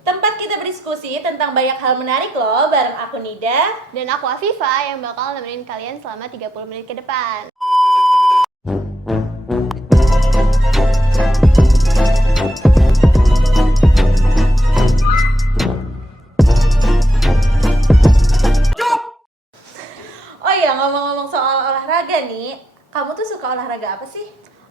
Tempat kita berdiskusi tentang banyak hal menarik loh, bareng aku Nida. Dan aku Afifa yang bakal nemenin kalian selama 30 menit ke depan. Oh iya, ngomong-ngomong soal olahraga nih, kamu tuh suka olahraga apa sih?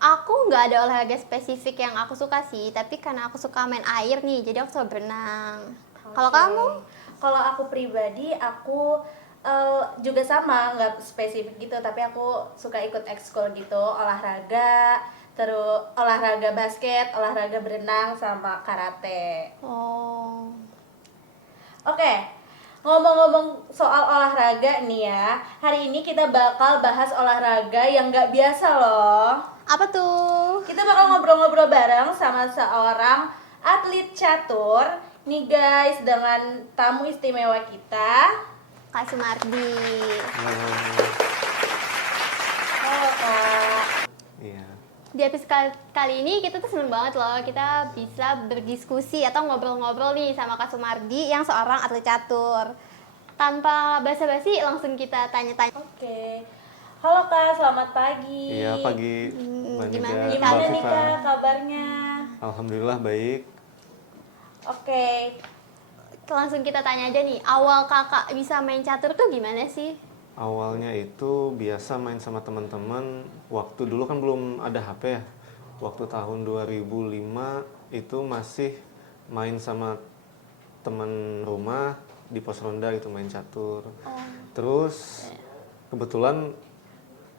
Aku nggak ada olahraga spesifik yang aku suka sih, tapi karena aku suka main air nih, jadi aku suka berenang. Kalau Oke. kamu? Kalau aku pribadi, aku juga sama, nggak spesifik gitu, tapi aku suka ikut ekskul gitu, olahraga, terus olahraga basket, olahraga berenang, sama karate. Oh, Oke, ngomong-ngomong soal olahraga nih ya, hari ini kita bakal bahas olahraga yang nggak biasa loh. apa tuh? Kita bakal ngobrol-ngobrol bareng sama seorang atlet catur. Nih guys, dengan tamu istimewa kita. Kak Sumardi. Halo Kak. Iya. Di episode kali ini kita tuh seneng banget loh, kita bisa berdiskusi atau ngobrol-ngobrol nih sama Kak Sumardi yang seorang atlet catur. Tanpa basa-basi langsung kita tanya-tanya. Oke. Halo Kak, selamat pagi. Iya, pagi. Mbak gimana Nida, nih, Gimana Mbak nih Siva. Kak kabarnya? Alhamdulillah baik. Oke. Langsung kita tanya aja nih, awal kakak bisa main catur tuh gimana sih? Awalnya itu biasa main sama teman-teman. Waktu dulu kan belum ada HP ya. Waktu tahun 2005 itu masih main sama teman rumah di pos ronda gitu, main catur. Terus kebetulan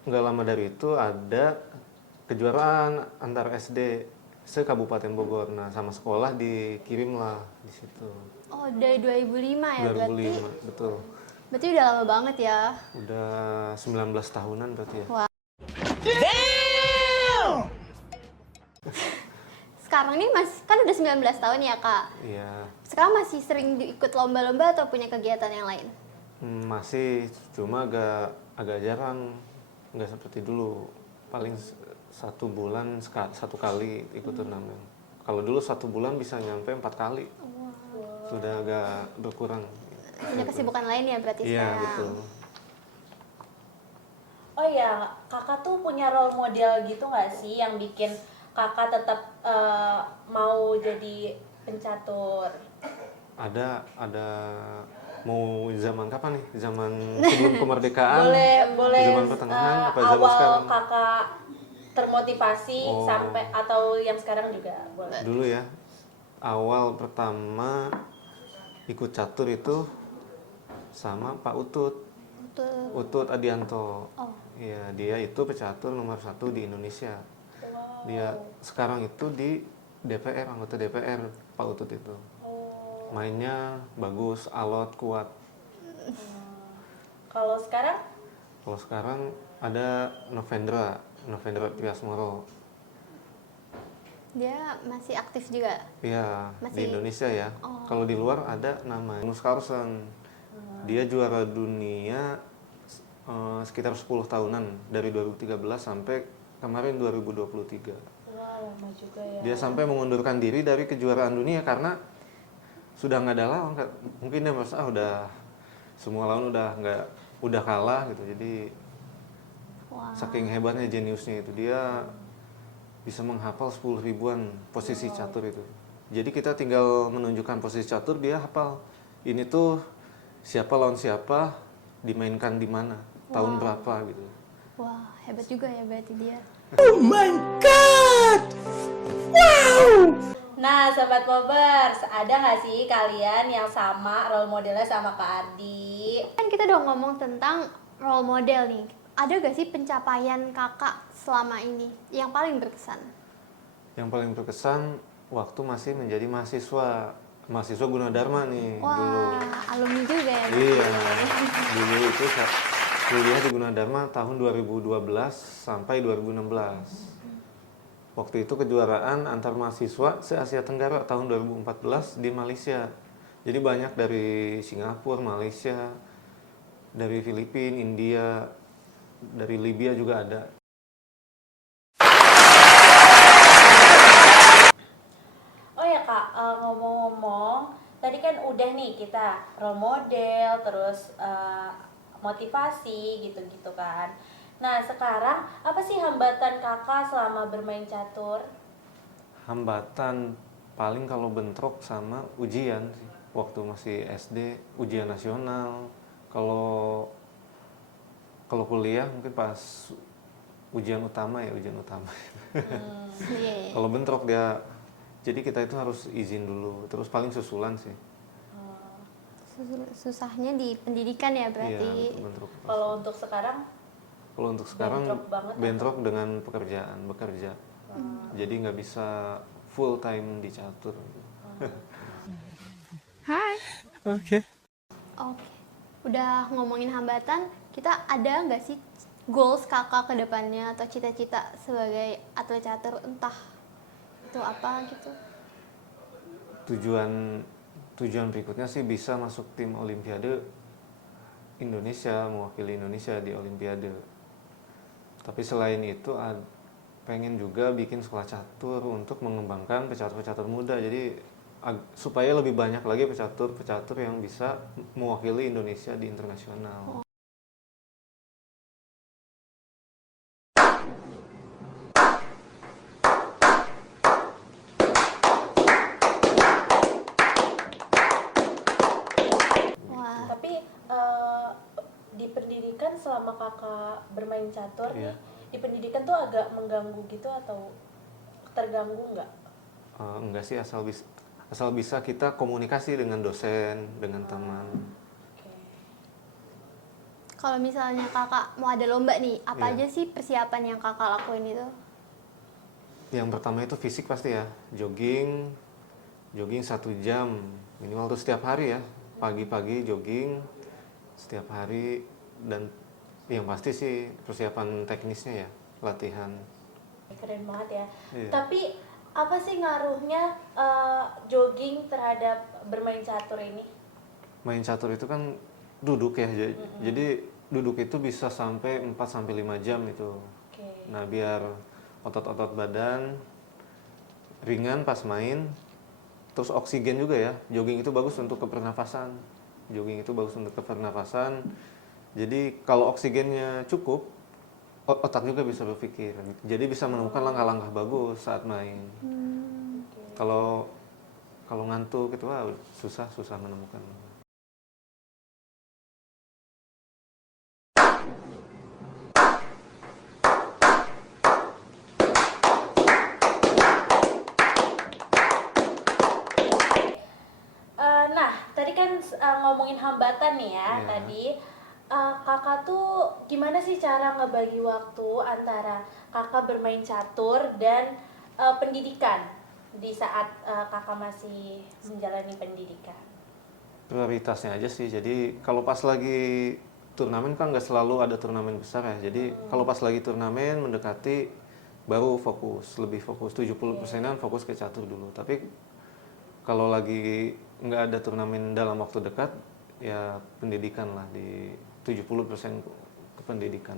nggak lama dari itu ada kejuaraan antar SD se-Kabupaten Bogor. Nah, sama sekolah dikirim lah di situ. Oh, dari 2005 ya 2005, berarti? betul. Berarti udah lama banget ya? Udah 19 tahunan berarti ya. Wah. Sekarang nih kan udah 19 tahun ya kak? Iya, Sekarang masih sering ikut lomba-lomba atau punya kegiatan yang lain? masih cuma agak jarang, nggak seperti dulu. Paling 1 bulan satu kali ikut turnamen. Kalau dulu 1 bulan bisa nyampe 4 kali. Sudah agak berkurang. Punya kesibukan lain ya berarti Iya, sekarang? betul. Oh ya, kakak tuh punya role model gitu nggak sih yang bikin kakak tetap mau jadi pencatur? Ada mau zaman kapan nih? Zaman sebelum kemerdekaan? Boleh Zaman pertengahan apa zaman awal sekarang? kakak termotivasi Oh. sampai atau yang sekarang juga boleh. Dulu ya, awal pertama ikut catur itu sama Pak Utut Adianto. Oh. Iya, dia itu pecatur nomor 1 di Indonesia. Wow. Dia sekarang itu di DPR, anggota DPR, Pak Utut itu. Oh. Mainnya bagus, alot, kuat. Kalau sekarang? Kalau sekarang ada Novendra Priasmoro. Dia masih aktif juga? Iya, di Masih- Indonesia ya. Oh. Kalau di luar ada nama Magnus Carlsen. Dia juara dunia sekitar 10 tahunan dari 2013 sampai kemarin 2023. Wah, lama juga ya. Dia sampai mengundurkan diri dari kejuaraan dunia karena sudah nggak ada lawan. Mungkin dia merasa udah semua lawan udah kalah gitu. Jadi Wah. saking hebatnya jeniusnya itu, dia bisa menghafal 10 ribuan posisi catur itu. Jadi kita tinggal menunjukkan posisi catur, dia hafal. Ini tuh siapa lawan siapa, dimainkan di mana, tahun berapa gitu. Wah, hebat juga ya berarti dia. Nah, Sobat Pobers, ada nggak sih kalian yang sama role modelnya sama Kak Ardi? Kan kita udah ngomong tentang role model nih. Ada gak sih pencapaian kakak selama ini yang paling berkesan? Yang paling berkesan waktu masih menjadi mahasiswa Gunadarma nih dulu. Wah, alumni juga ya? Iya, dulu itu kuliah di Gunadarma tahun 2012 sampai 2016. Waktu itu kejuaraan antar mahasiswa se-Asia Tenggara tahun 2014 di Malaysia. Jadi banyak dari Singapura, Malaysia, dari Filipina, India, dari Libya juga ada. Oh ya Kak, ngomong-ngomong, tadi kan udah nih kita role model, terus motivasi gitu-gitu kan. Nah sekarang apa sih hambatan kakak selama bermain catur? Hambatan paling kalau bentrok sama ujian sih. Waktu masih SD, ujian nasional. Kalau kalau kuliah mungkin pas ujian utama ya, ujian utama. Iya. Kalau bentrok dia, jadi kita itu harus izin dulu. Terus paling susulan sih. Susahnya di pendidikan ya Iya, berarti. untuk bentrok. Kalau untuk sekarang Kalau untuk sekarang bentrok banget bentrok dengan pekerjaan, bekerja. Jadi nggak bisa full time di catur. Oke. Udah ngomongin hambatan, kita ada nggak sih goals kakak ke depannya atau cita-cita sebagai atlet catur, entah itu apa gitu? Tujuan berikutnya sih bisa masuk tim Olimpiade Indonesia, mewakili Indonesia di Olimpiade. Tapi selain itu pengen juga bikin sekolah catur untuk mengembangkan pecatur-pecatur muda. Jadi supaya lebih banyak lagi pecatur-pecatur yang bisa mewakili Indonesia di internasional. Wah, tapi di pendidikan selama kakak bermain catur Iya. nih, di pendidikan tuh agak mengganggu gitu atau terganggu nggak? Enggak sih, asal bisa kita komunikasi dengan dosen, dengan teman. Oke. kalau misalnya kakak mau ada lomba nih, apa Iya. aja sih persiapan yang kakak lakuin itu? Yang pertama itu fisik pasti ya, jogging 1 jam minimal tuh setiap hari ya, pagi-pagi jogging setiap hari. Dan yang pasti sih persiapan teknisnya ya, latihan. Keren banget ya. Iya. Tapi apa sih ngaruhnya jogging terhadap bermain catur ini? Main catur itu kan duduk ya, jadi duduk itu bisa sampai 4 sampai 5 jam itu. Oke. Nah, biar otot-otot badan ringan pas main, terus oksigen juga ya. Jogging itu bagus untuk kepernafasan. Jadi kalau oksigennya cukup, otak juga bisa berpikir. Jadi bisa menemukan langkah-langkah bagus saat main. Kalau ngantuk itu susah menemukan. Nah, tadi kan ngomongin hambatan nih ya. Iya. Tadi kakak tuh gimana sih cara ngebagi waktu antara kakak bermain catur dan pendidikan di saat kakak masih menjalani pendidikan? Prioritasnya aja sih. Jadi kalau pas lagi turnamen kan nggak selalu ada turnamen besar ya. Jadi kalau pas lagi turnamen mendekati baru lebih fokus 70%-an fokus ke catur dulu. Tapi kalau lagi nggak ada turnamen dalam waktu dekat, ya pendidikan lah, di 70% ke pendidikan.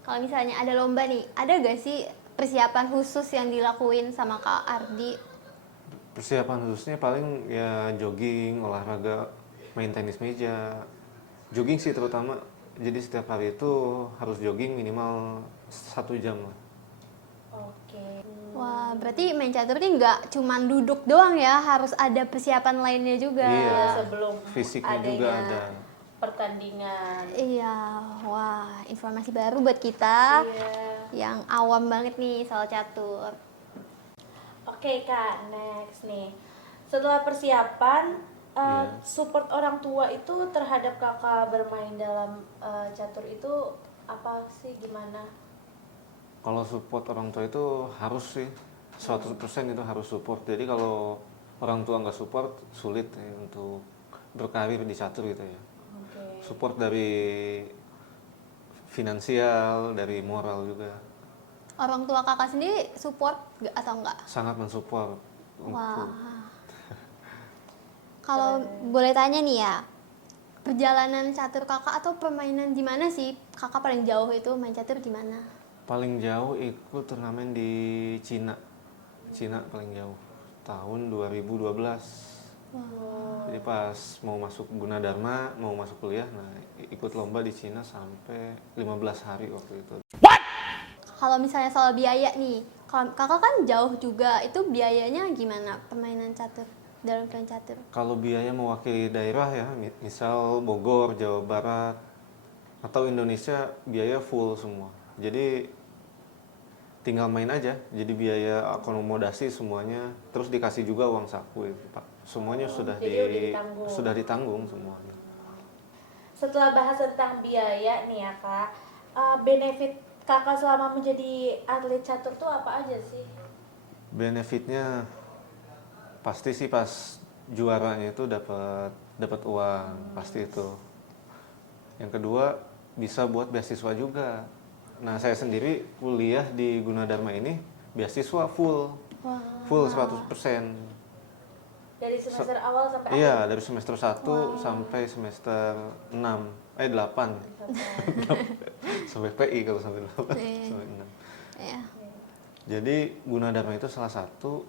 Kalau misalnya ada lomba nih, ada gak sih persiapan khusus yang dilakuin sama Kak Ardi? Persiapan khususnya paling ya jogging, olahraga, main tenis meja. Jogging sih terutama. Jadi setiap hari itu harus jogging minimal 1 jam lah. Oke. Wah, berarti main catur ini nggak cuman duduk doang ya, harus ada persiapan lainnya juga. Iya. Sebelum Fisiknya adanya juga ada. pertandingan. Iya, wah, informasi baru buat kita Iya. yang awam banget nih soal catur. Oke Kak, next nih. Setelah persiapan, Iya. support orang tua itu terhadap kakak bermain dalam catur itu apa sih, gimana? Kalau support orang tua itu harus sih, 100% itu harus support. Jadi kalau orang tua nggak support, sulit ya untuk berkarir di catur gitu ya. Oke. Support dari finansial, dari moral juga. Orang tua kakak sendiri support nggak atau enggak? Sangat mensupport. Wah. Kalau boleh tanya nih ya, perjalanan catur kakak atau permainan di mana sih kakak paling jauh itu main catur di mana? Paling jauh ikut turnamen di Cina. Cina paling jauh. Tahun 2012. Jadi pas mau masuk Gunadarma, mau masuk kuliah, nah ikut lomba di Cina sampai 15 hari waktu itu. Kalau misalnya soal biaya nih, kalau kakak kan jauh juga, itu biayanya gimana permainan catur, dalam permainan catur? Kalau biaya mewakili daerah ya, misal Bogor, Jawa Barat, atau Indonesia, biaya full semua. Jadi tinggal main aja, jadi biaya akomodasi semuanya, terus dikasih juga uang saku itu, Pak. Semuanya jadi udah ditanggung. sudah ditanggung semuanya. Setelah bahas tentang biaya nih ya Kak, benefit Kakak selama menjadi atlet catur tuh apa aja sih? Benefitnya pasti sih pas juaranya itu dapat uang, pasti itu. Yang kedua bisa buat beasiswa juga. Nah, saya sendiri kuliah di Gunadarma ini beasiswa full. Full 100%. Dari semester awal sampai Iya, dari semester 1 sampai semester 8. Sampai PI kalau sampai 8. Sampai 6. Iya. Jadi Gunadarma itu salah satu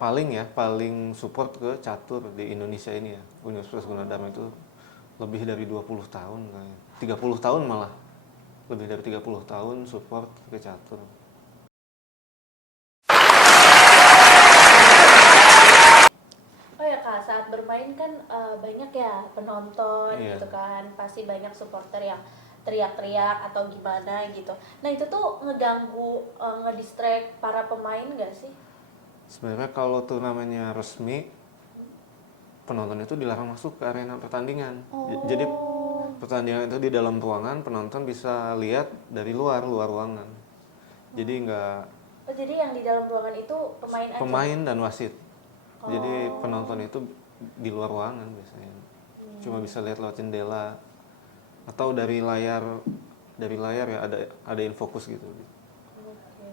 paling support ke catur di Indonesia ini ya. Universitas Gunadarma itu lebih dari 20 tahun kayaknya. 30 tahun malah. Lebih dari 30 tahun support ke catur. Oh ya Kak, saat bermain kan banyak ya penonton Iya. gitu kan, pasti banyak supporter yang teriak-teriak atau gimana gitu. Nah itu tuh ngeganggu, ngedistract para pemain nggak sih? Sebenarnya kalau turnamennya resmi, penonton itu dilarang masuk ke arena pertandingan. Jadi pertandingan itu di dalam ruangan, penonton bisa lihat dari luar ruangan. Jadi nggak Oh jadi yang di dalam ruangan itu pemain aja? pemain dan wasit. Jadi penonton itu di luar ruangan biasanya. Cuma bisa lihat lewat jendela atau dari layar ya ada infocus gitu. Oke.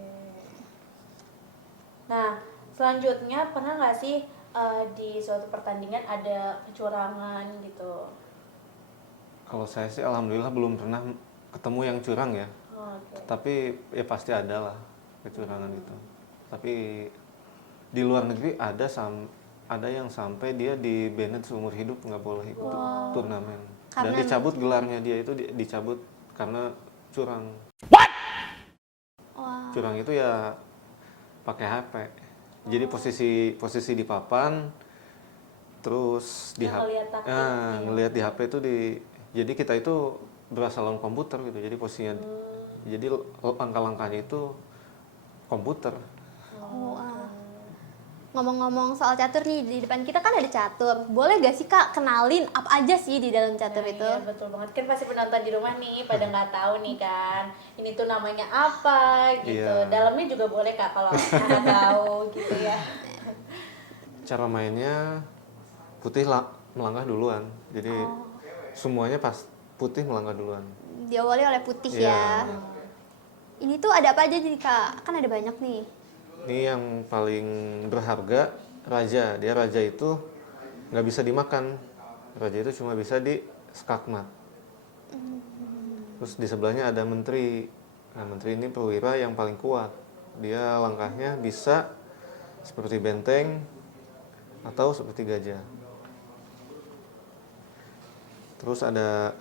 Nah selanjutnya pernah nggak sih di suatu pertandingan ada kecurangan gitu? Kalau saya sih alhamdulillah belum pernah ketemu yang curang ya. Oke. Tapi ya pasti ada lah kecurangan itu. Tapi di luar negeri ada yang sampai dia di banned seumur hidup, nggak boleh ikut turnamen. Dan Karena dicabut gelarnya dia itu dicabut karena curang. Wah. Curang itu ya pakai HP. Jadi posisi di papan, terus di HP. Ngeliat taktik Ngelihat di HP itu jadi kita itu berasa lawan komputer gitu. Jadi posisinya jadi langkah-langkahnya itu komputer. Wah. Ngomong-ngomong soal catur nih, di depan kita kan ada catur. Boleh gak sih Kak kenalin apa aja sih di dalam catur itu? Iya betul banget, kan pasti penonton di rumah nih pada nggak tahu nih kan ini tuh namanya apa gitu. Iya. Dalamnya juga boleh Kak kalau nggak tahu gitu ya. Cara mainnya putih melangkah duluan. Jadi semuanya pas putih melangkah duluan. Diawali oleh putih Iya. ya. Ini tuh ada apa aja jadi Kak? Kan ada banyak nih. Ini yang paling berharga, raja. Dia raja itu nggak bisa dimakan. Raja itu cuma bisa di skakmat. Terus di sebelahnya ada menteri. Nah, menteri ini perwira yang paling kuat. Dia langkahnya bisa seperti benteng atau seperti gajah. Terus ada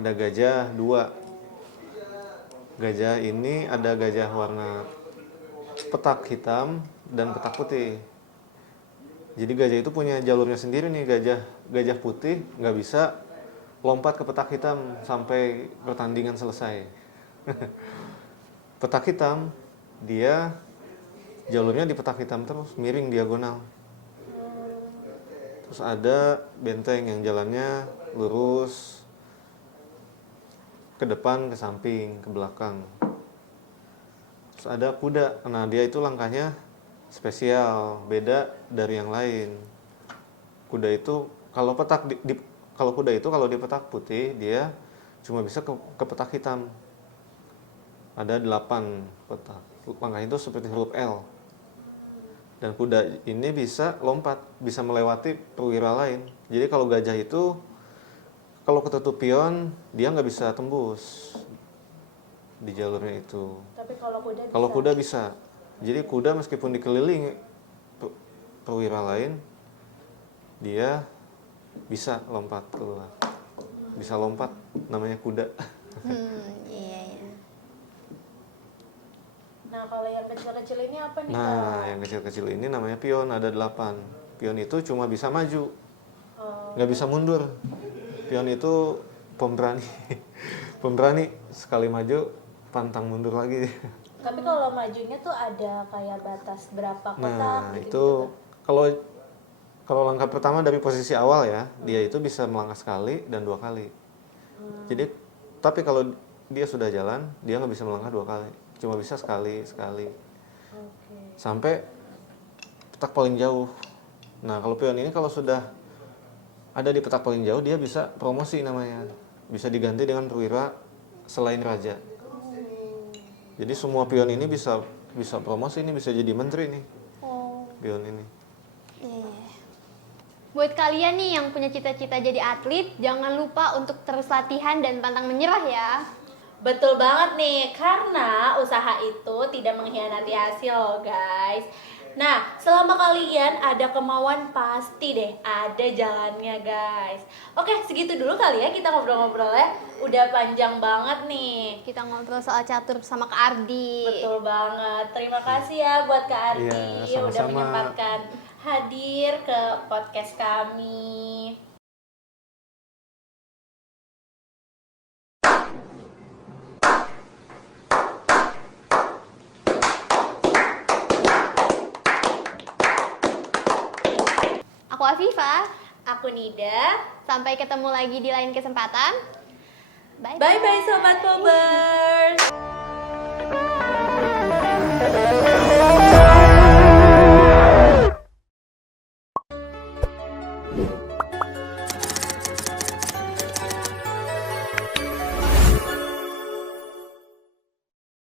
gajah 2. Gajah ini ada gajah warna petak hitam dan petak putih. Jadi gajah itu punya jalurnya sendiri nih. Gajah putih nggak bisa lompat ke petak hitam sampai pertandingan selesai. Petak hitam dia jalurnya di petak hitam terus miring diagonal. Terus ada benteng yang jalannya lurus ke depan, ke samping, ke belakang. Terus ada kuda. Nah, dia itu langkahnya spesial, beda dari yang lain. Kuda itu kalau kuda itu kalau di petak putih dia cuma bisa ke petak hitam. Ada 8 petak. Langkah itu seperti huruf L. Dan kuda ini bisa lompat, bisa melewati perwira lain. Jadi kalau gajah itu kalau ketutup pion dia nggak bisa tembus. di jalurnya itu. Tapi kalau kuda bisa. Kalau kuda bisa. Jadi kuda meskipun dikelilingi perwira lain, dia bisa lompat keluar. Bisa lompat, namanya kuda. Iya. Nah, kalau yang kecil-kecil ini apa nih, Kak? Nah, yang kecil-kecil ini namanya pion, ada 8. Pion itu cuma bisa maju, nggak bisa mundur. Pion itu pemberani. Pemberani, sekali maju, pantang mundur lagi. Tapi kalau majunya tuh ada kayak batas berapa kotak Nah, gitu, itu kalau langkah pertama dari posisi awal ya, dia itu bisa melangkah sekali dan 2 kali. Jadi, tapi kalau dia sudah jalan, dia nggak bisa melangkah 2 kali, cuma bisa sekali. Oke. Sampai petak paling jauh. Nah, kalau pion ini kalau sudah ada di petak paling jauh, dia bisa promosi namanya, bisa diganti dengan perwira selain raja. Jadi semua pion ini bisa promosi, ini bisa jadi menteri nih. Pion ini. Iya. Buat kalian nih yang punya cita-cita jadi atlet, jangan lupa untuk terus latihan dan pantang menyerah ya. Betul banget nih, karena usaha itu tidak mengkhianati hasil loh guys. Nah, selama kalian ada kemauan pasti deh ada jalannya guys. Oke, segitu dulu kali ya kita ngobrol-ngobrolnya. Udah panjang banget nih. Kita ngobrol soal catur sama Kak Ardi. Betul banget. Terima kasih ya buat Kak Ardi Iya, udah sama-sama. menyempatkan hadir ke podcast kami. Aku Afifah. Aku Nida. Sampai ketemu lagi di lain kesempatan. Bye Bye bye sobat Pobers.